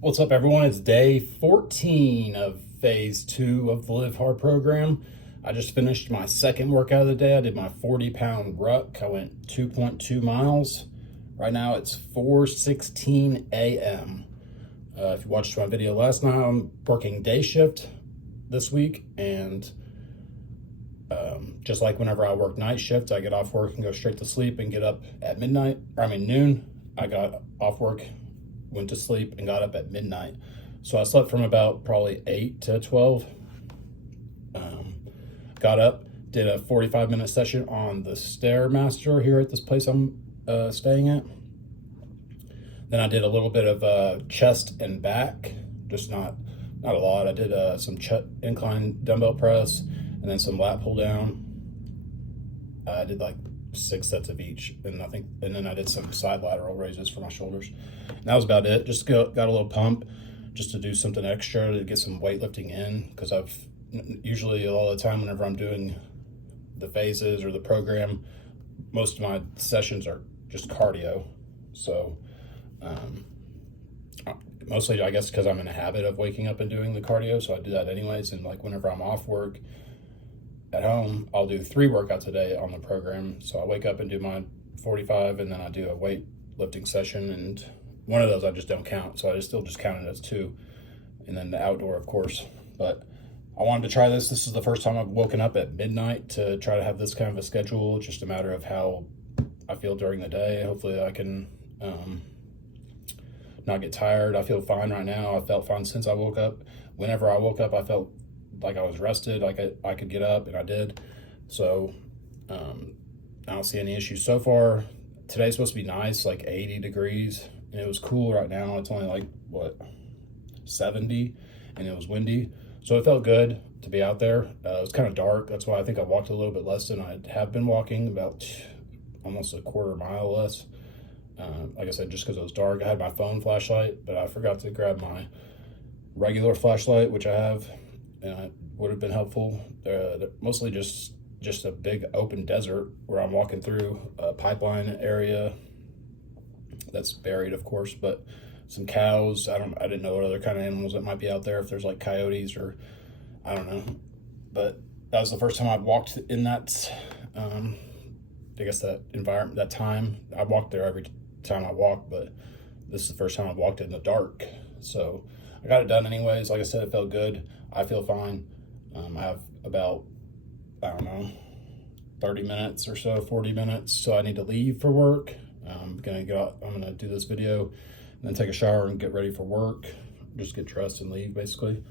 What's up, everyone? It's day 14 of phase 2 of the Live Hard program. I just finished my second workout of the day. I did my 40-pound ruck. I went 2.2 miles. Right now it's 4:16 a.m. If you watched my video last night, I'm working day shift this week, and just like whenever I work night shift, I get off work and go straight to sleep and get up at noon. I got off work, went to sleep, and got up at midnight. So I slept from about probably 8 to 12. Got up, did a 45-minute session on the Stairmaster here at this place I'm staying at. Then I did a little bit of chest and back, just not a lot. I did some incline dumbbell press and then some lat pull down. I did like 6 sets of each, and then I did some side lateral raises for my shoulders. And that was about it. Just got a little pump just to do something extra to get some weightlifting in, because I've usually a lot of the time whenever I'm doing the phases or the program, most of my sessions are just cardio. So mostly I guess because I'm in a habit of waking up and doing the cardio, so I do that anyways. And like whenever I'm off work at home, I'll do 3 workouts a day on the program. So I wake up and do my 45, and then I do a weight lifting session, and one of those I just don't count, so I still just count it as 2, and then the outdoor, of course. But I wanted to try this. This is the first time I've woken up at midnight to try to have this kind of a schedule. It's just a matter of how I feel during the day. Hopefully I can not get tired. I feel fine right now. I felt fine since I woke up. Whenever I woke up, I felt like I was rested, like I could get up, and I did. So I don't see any issues so far. Today's supposed to be nice, like 80 degrees, and it was cool. Right now it's only like 70, and it was windy, so it felt good to be out there. It was kind of dark. That's why I think I walked a little bit less than I have been walking, about almost a quarter mile less. Like I said, just because it was dark. I had my phone flashlight, but I forgot to grab my regular flashlight, which I have, and it would have been helpful. They're mostly just a big open desert where I'm walking through a pipeline area that's buried, of course, but some cows. I didn't know what other kind of animals that might be out there, if there's like coyotes or I don't know. But that was the first time I've walked in that I guess that environment, that time. I walked there every time I walk, but this is the first time I've walked in the dark. So I got it done anyways. Like I said, it felt good. I feel fine. I have about, I don't know, 30 minutes or so, 40 minutes. So I need to leave for work. I'm gonna do this video and then take a shower and get ready for work. Just get dressed and leave, basically.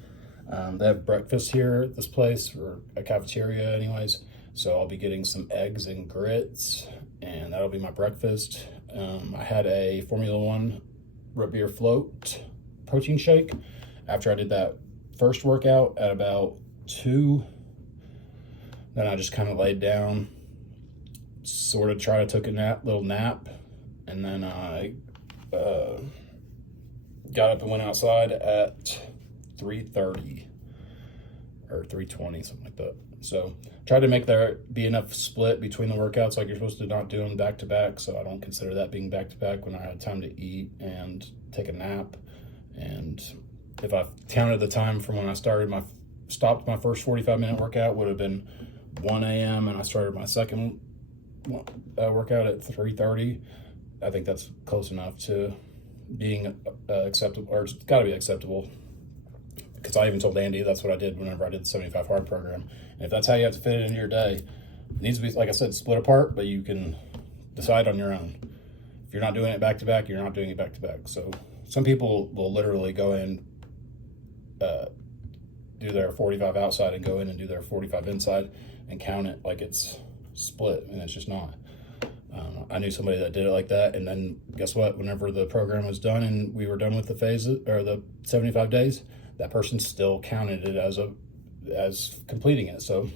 They have breakfast here at this place, or a cafeteria anyways. So I'll be getting some eggs and grits, and that'll be my breakfast. I had a Formula One root beer float protein shake after I did that first workout at about 2. Then I just kind of laid down, sort of took a little nap, and then I got up and went outside at 3:30 or 3:20, something like that. So try to make there be enough split between the workouts, like you're supposed to not do them back to back. So I don't consider that being back to back when I had time to eat and take a nap. And if I counted the time from when I stopped my first 45-minute workout, would have been 1 a.m. and I started my second workout at 3:30. I think that's close enough to being acceptable, or it's got to be acceptable. Because I even told Andy that's what I did whenever I did the 75 hard program. And if that's how you have to fit it into your day, it needs to be, like I said, split apart, but you can decide on your own. If you're not doing it back to back, you're not doing it back to back. So some people will literally go in, do their 45 outside and go in and do their 45 inside and count it like it's split, and it's just not. I knew somebody that did it like that, and then guess what? Whenever the program was done and we were done with the phases or the 75 days, that person still counted it as completing it. So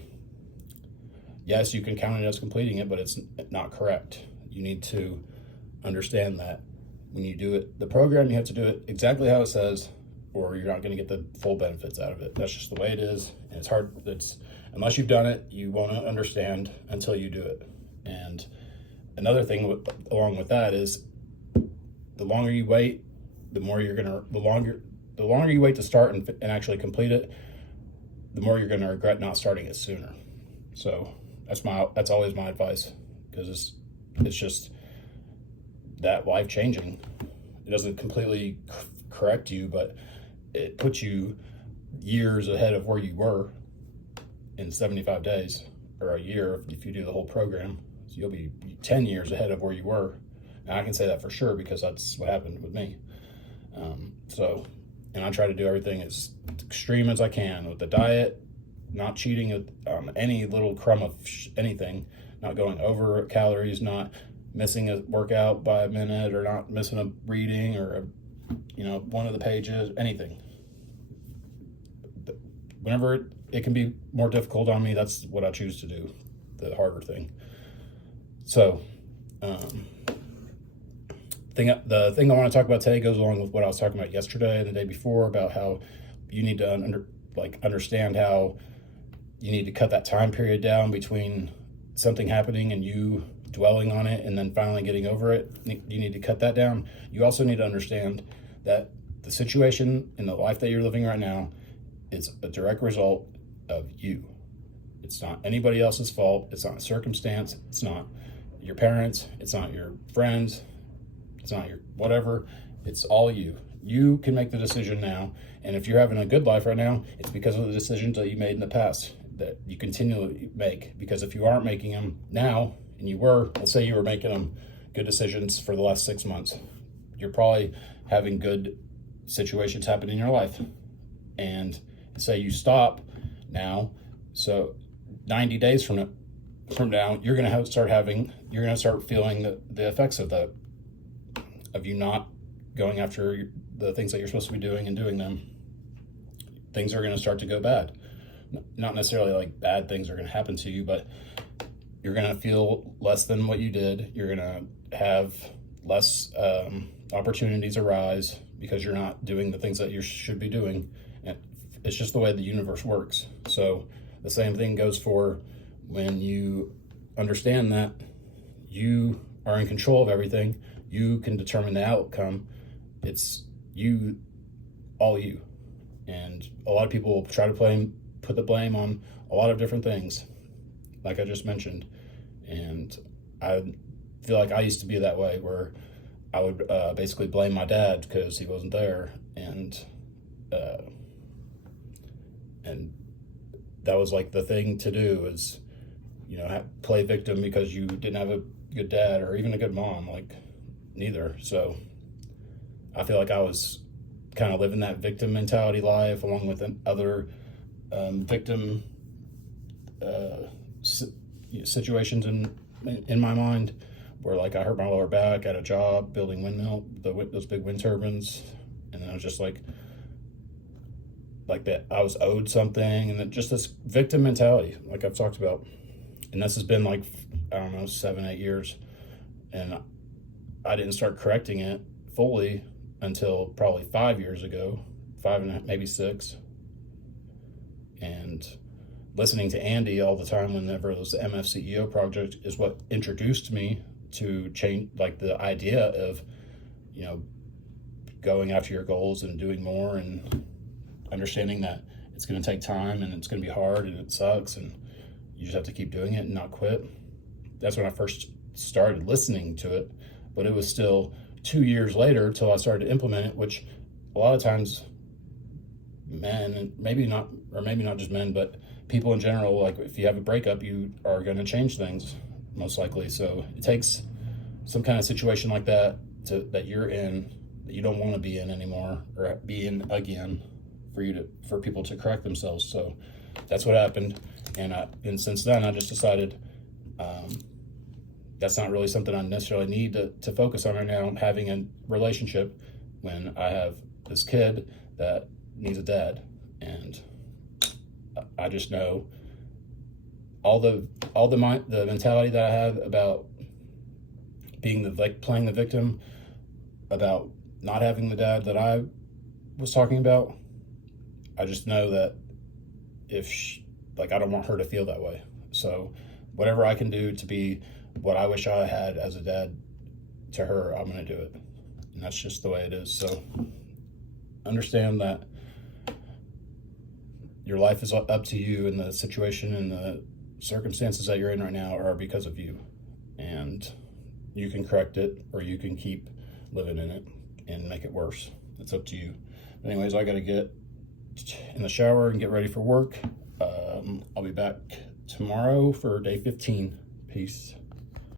yes, you can count it as completing it, but it's not correct. You need to understand that when you do it, the program, you have to do it exactly how it says, or you're not going to get the full benefits out of it. That's just the way it is. And it's hard. Unless you've done it, you won't understand until you do it. And another thing along with that is the longer you wait the longer you wait to start and actually complete it, the more you're going to regret not starting it sooner. So that's always my advice, because it's just that life changing. It doesn't completely correct you, but it puts you years ahead of where you were in 75 days or a year if you do the whole program. So you'll be 10 years ahead of where you were. And I can say that for sure because that's what happened with me. And I try to do everything as extreme as I can with the diet, not cheating at any little crumb of anything, not going over calories, not missing a workout by a minute, or not missing a reading or one of the pages, anything. Whenever it can be more difficult on me, that's what I choose to do, the harder thing. So the thing I want to talk about today goes along with what I was talking about yesterday and the day before, about how you need to understand how you need to cut that time period down between something happening and you dwelling on it and then finally getting over it. You need to cut that down. You also need to understand that the situation in the life that you're living right now is a direct result of you. It's not anybody else's fault. It's not a circumstance. It's not your parents. It's not your friends. It's not your whatever. It's all you. You can make the decision now. And if you're having a good life right now, it's because of the decisions that you made in the past that you continually make. Because if you aren't making them now, and let's say you were making them good decisions for the last 6 months, you're probably having good situations happen in your life. And say you stop now, so 90 days from now, you're going to start feeling the effects of that, of you not going after the things that you're supposed to be doing and doing them. Things are going to start to go bad. Not necessarily like bad things are going to happen to you, but you're going to feel less than what you did. You're going to have less opportunities arise because you're not doing the things that you should be doing. And it's just the way the universe works. So the same thing goes for when you understand that you are in control of everything. You can determine the outcome. It's you, all you. And a lot of people will try to put the blame on a lot of different things, like I just mentioned. And I feel like I used to be that way, where I would basically blame my dad because he wasn't there. And that was like the thing to do, is, play victim because you didn't have a good dad or even a good mom, like neither. So I feel like I was kind of living that victim mentality life along with other victim situations in my mind, where like I hurt my lower back at a job building those big wind turbines, and then I was just like that I was owed something, and then just this victim mentality, like I've talked about. And this has been like, I don't know, 7-8 years, and I didn't start correcting it fully until probably 5 years ago, 5.5, maybe 6. And listening to Andy all the time whenever it was the MFCEO project is what introduced me to change, like the idea of, going after your goals and doing more, and understanding that it's going to take time and it's going to be hard and it sucks, and you just have to keep doing it and not quit. That's when I first started listening to it, but it was still 2 years later till I started to implement it, which a lot of times men, and maybe not just men, but people in general, like if you have a breakup, you are going to change things most likely. So it takes some kind of situation like that that you're in, that you don't want to be in anymore or be in again, for people to correct themselves. So that's what happened. And since then I just decided that's not really something I necessarily need to focus on right now. I'm having a relationship when I have this kid that needs a dad, and I just know all the mentality that I have about being playing the victim, about not having the dad that I was talking about. I just know that I don't want her to feel that way. So whatever I can do to be what I wish I had as a dad to her, I'm going to do it. and that's just the way it is. So understand that your life is up to you, and the situation and the circumstances that you're in right now are because of you, and you can correct it or you can keep living in it and make it worse. It's up to you. But anyways, I got to get in the shower and get ready for work. I'll be back tomorrow for day 15. Peace.